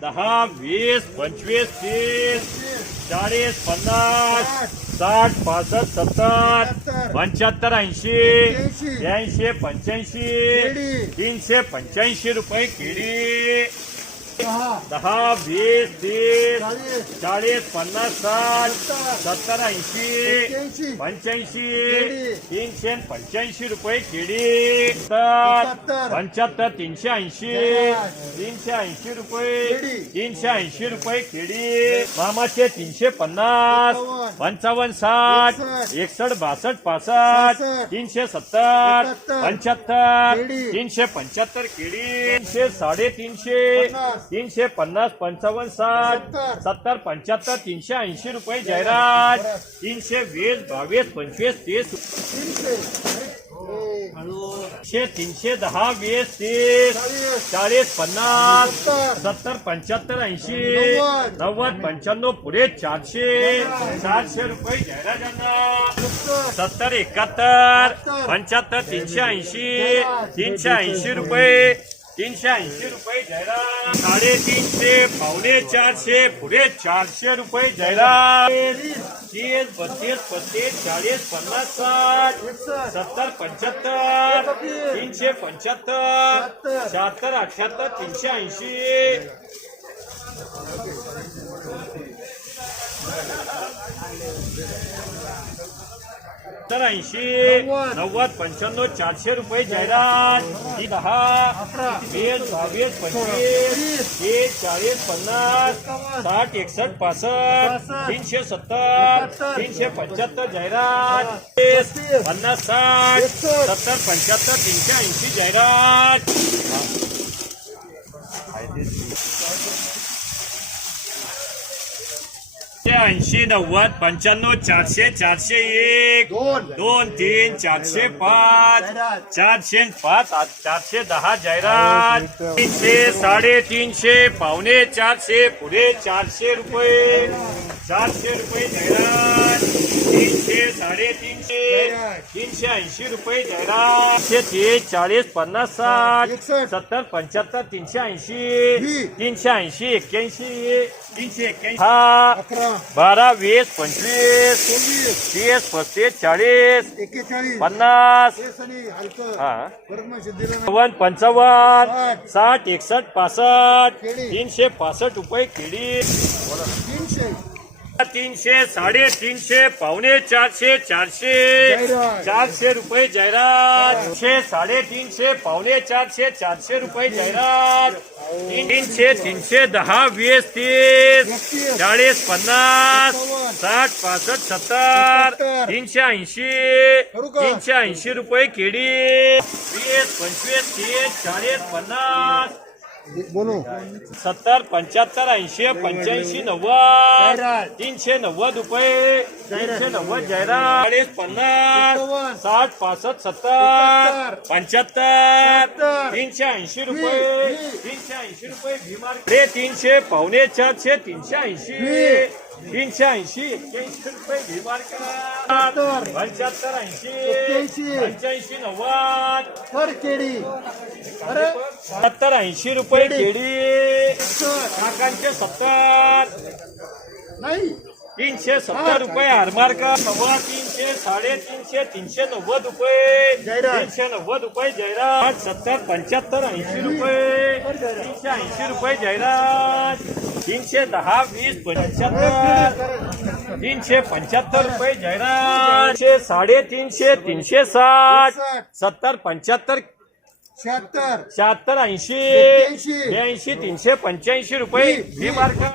दहा वीस पंचवीस तीस चाळीस पन्नास साठ पासष्ट सत्तर पंच्याहत्तर ऐंशी ब्याऐंशी पंच्याऐंशी तीनशे पंच्याऐंशी रुपये केळी दहा वीस तीस चाळीस पन्नास साठ सत्तर ऐंशी पंच्याऐंशी. तीनशे पंच्याऐंशी रुपये तर पंच्याहत्तर तीनशे ऐंशी तीनशे ऐंशी रुपये तीनशे ऐंशी रुपये केळी मामाचे तीनशे पन्नास पंचावन्न साठ एकसष्ट. बासष्ट पासष्ट तीनशे सत्तर पंच्याहत्तर तीनशे पंच्याहत्तर केळी तीनशे साडेतीनशे. तीनशे पन्नास पंचावन्न साठ सत्तर. पंच्याहत्तर तीनशे ऐंशी रुपये. जाहिरात तीनशे वीस बावीस पंचवीस तीस. तीनशे तीनशे दहा वीस तीस. चाळीस. पन्नास. सत्तर. पंच्याहत्तर ऐंशी. नव्वद. पंच्याण्णव पुढे चारशे. चारशे रुपये जाहिरात सत्तर. एकाहत्तर. पंच्याहत्तर तीनशे ऐंशी. तीनशे ऐंशी रुपये. तीनशे ऐंशी रुपये जाहिरात साडेतीनशे पावणे चारशे पुढे चारशे रुपये जाहिरात तीस बत्तीस पस्तीस चाळीस पन्नास साठ सत्तर पंच्याहत्तर तीनशे पंच्याहत्तर शहात्तर अठ्याहत्तर तीनशे ऐंशी. सत्तर ऐंशी नव्वद पंच्याण्णव चारशे रुपये जाहिरात. ही दहा वीस बावीस पंचवीस तीस चाळीस पन्नास साठ एकसष्ट पासष्ट तीनशे सत्तर तीनशे पंच्याहत्तर जाहिरात. पन्नास साठ सत्तर पंच्याहत्तर तीनशे ऐंशी जाहिरात. ऐंशी नव्वद पंच्याण्णव चारशे चारशे एक. दोन. तीन चारशे पाच. चारशे पाच चारशे दहा जाहिरात तीनशे साडेतीनशे पावणे चारशे पुढे चारशे रुपये. चारशे रुपये जाहिरात तीनशे साडेतीनशे तीनशे ऐंशी रुपये तीनशे तीस चाळीस पन्नास साठ सत्तर पंच्याहत्तर तीनशे ऐंशी तीनशे ऐंशी एक्क्याऐंशी तीनशे एक्क्याऐंशी. हा बारा वीस पंचवीस तीस पस्तीस चाळीस पन्नास. हा पंचावन्न पंचावन्न साठ. एकसष्ट पासष्ट. तीनशे पासष्ट रुपये केळी. तीनशे. तीनशे साडेतीनशे पावणे चारशे चारशे. चारशे रुपये जाहिरात तीनशे साडेतीनशे पावणे चारशे चारशे रुपये जाहिरात तीनशे तीनशे दहा वीस तीस चाळीस पन्नास साठ पासष्ट सत्तर तीनशे ऐंशी तीनशे ऐंशी रुपये केळी वीस पंचवीस तीस चाळीस पन्नास बोलो. सत्तर पंच्याहत्तर ऐंशी पंच्याऐंशी नव्वद तीनशे नव्वद रुपये. तीनशे नव्वद जाहिरात चाळीस पन्नास साठ पासष्ट सत्तर पंच्याहत्तर तीनशे ऐंशी रुपये. तीनशे ऐंशी रुपये भीमार. तीनशे पावणे चारशे तीनशे ऐंशी. तीनशे ऐंशी एक्क्याऐंशी रुपये भीमार करा पंच्याहत्तर ऐंशी पंच्याऐंशी नव्वद. केळी सत्तर ऐंशी रुपये केळी काकांचे सत्तर. नाही. तीनशे सत्तर रुपये हारमार का? सव्वा तीनशे साडेतीनशे तीनशे नव्वद रुपये. तीनशे नव्वद रुपये जाहिरात सत्तर पंच्याहत्तर ऐंशी रुपये. तीनशे ऐंशी रुपये जाहिरात तीनशे दहा वीस पंच्याहत्तर. तीनशे पंच्याहत्तर रुपये जाहिरात तीनशे साडेतीनशे तीनशे साठ. सत्तर पंच्याहत्तर. शहात्तर. शहात्तर ऐंशी. ब्याऐंशी. तीनशे पंच्याऐंशी रुपये. V- V mark.